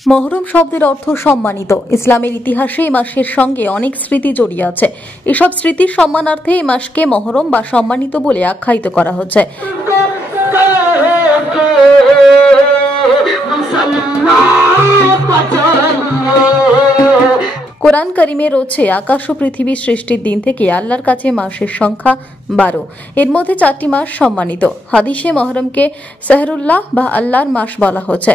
মহরম শব্দের অর্থ সম্মানিত। ইসলামের ইতিহাসে এই মাসের সঙ্গে অনেক স্মৃতি জড়িয়ে আছে। এসব স্মৃতির সম্মানার্থে এই মাসকে মহরম বা সম্মানিত বলে আখ্যায়িত করা হচ্ছে। কোরআন কারিমে রয়েছে আকাশ ও পৃথিবী সৃষ্টির দিন থেকে আল্লাহর কাছে মাসের সংখ্যা 12। এর মধ্যে 4টি মাস সম্মানিত। হাদিসে মহরমকে সেহরুল্লাহ বা আল্লাহর মাস বলা হচ্ছে।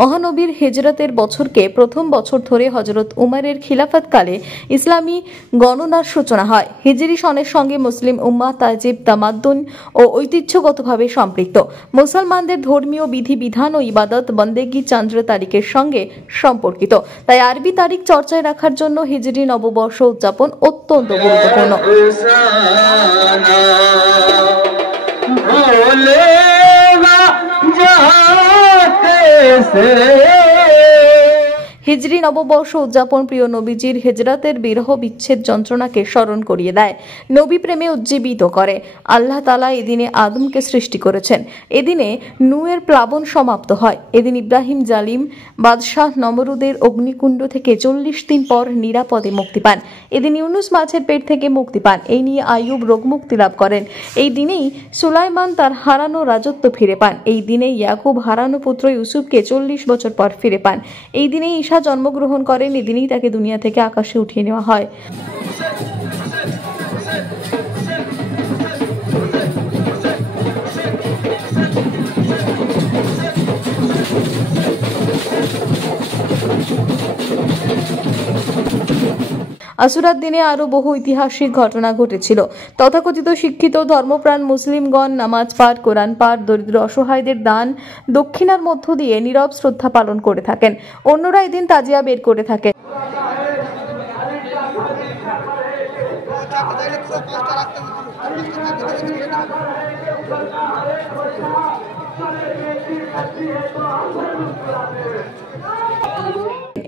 মহানবীর হিজরতের বছরকে প্রথম বছর ধরে হযরত উমরের খিলাফতকালে ইসলামী গণনার সূচনা হয়। হিজরি সনের সঙ্গে মুসলিম উম্মাহ তাজিব তামাদ্দুন ও ঐতিহ্যগতভাবে সম্পৃক্ত। মুসলমানদের ধর্মীয় বিধিবিধান ও ইবাদত বন্দেগী চন্দ্র তারিখের সঙ্গে সম্পর্কিত। তাই আরবি তারিখ চর্চায় রাখার জন্য হিজরি নববর্ষ উদযাপন অত্যন্ত গুরুত্বপূর্ণ। হিজরি নববর্ষ উদযাপন প্রিয় নবীজির হিজরতের বিরহ বিচ্ছেদ যন্ত্রণাকে স্মরণ করিয়ে দেয়, নবী প্রেমে উজ্জীবিত করে। আল্লাহ তাআলা এদিনে আদমকে সৃষ্টি করেছেন। এদিনে নূহের প্লাবন সমাপ্ত হয়। এদিন ইব্রাহিম জালিম বাদশাহ নমরুদের অগ্নিকুণ্ড থেকে 40 দিন পর নিরাপদে মুক্তি পান। এদিন ইউনুস মাছের পেট থেকে মুক্তি পান। এই নিয়ে আইয়ুব রোগমুক্তি লাভ করেন। এই দিনেই সুলাইমান তার হারানো রাজত্ব ফিরে পান। এই দিনেই ইয়াকুব হারানো পুত্র ইউসুফকে 40 বছর পর ফিরে পান। এই দিনেই ঈসা জন্মগ্রহণ করেন। এদিনেই তাকে দুনিয়া থেকে আকাশে উঠিয়ে নেওয়া হয়। আশুরার দিনে আরো বহু ঐতিহাসিক ঘটনা ঘটেছিল। তথাকথিত শিক্ষিত ধর্মপ্রাণ মুসলিমগণ নামাজ পাঠ, কোরআন পাঠ, দরিদ্র অসহায়দের দান দক্ষিণার মধ্য দিয়ে নীরব শ্রদ্ধা পালন করে থাকেন। অন্যরা এদিন তাজিয়া বের করে থাকেন।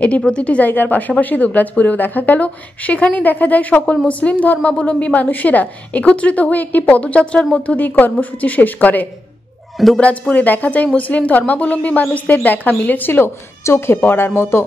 এটি প্রতিটি জায়গার পাশাপাশি দুবরাজপুরেও দেখা গেল। সেখানেই দেখা যায় সকল মুসলিম ধর্মাবলম্বী মানুষেরা একত্রিত হয়ে একটি পদযাত্রার মধ্য দিয়ে কর্মসূচি শেষ করে। দুবরাজপুরে দেখা যায় মুসলিম ধর্মাবলম্বী মানুষদের দেখা মিলেছিল চোখে পড়ার মতো।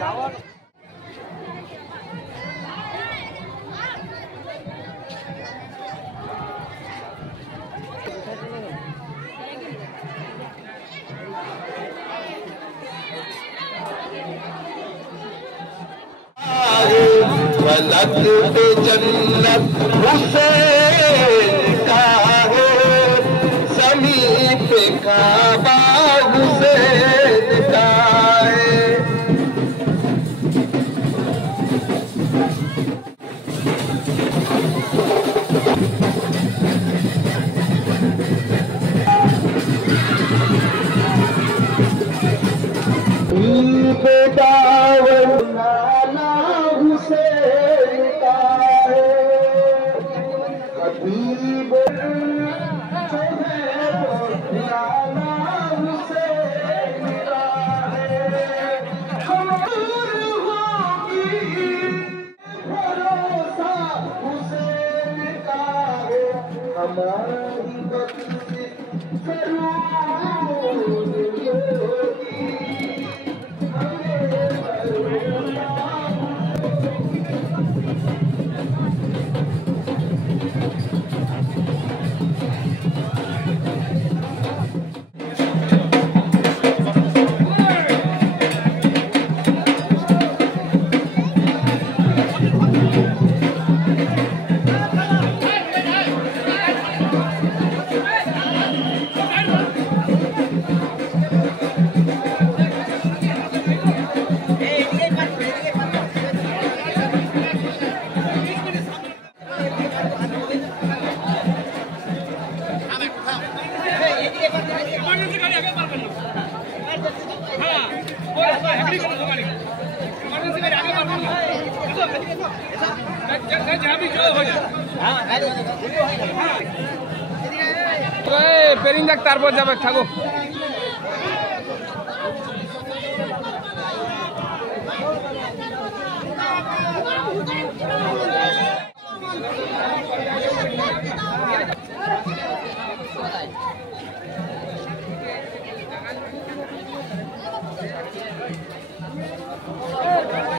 যাওয়ার फलक पे जन्नत हुसैन का है, ज़मीन पे काबा हुसैन का है। পেরিং যাক তারপর যাবে থাকো।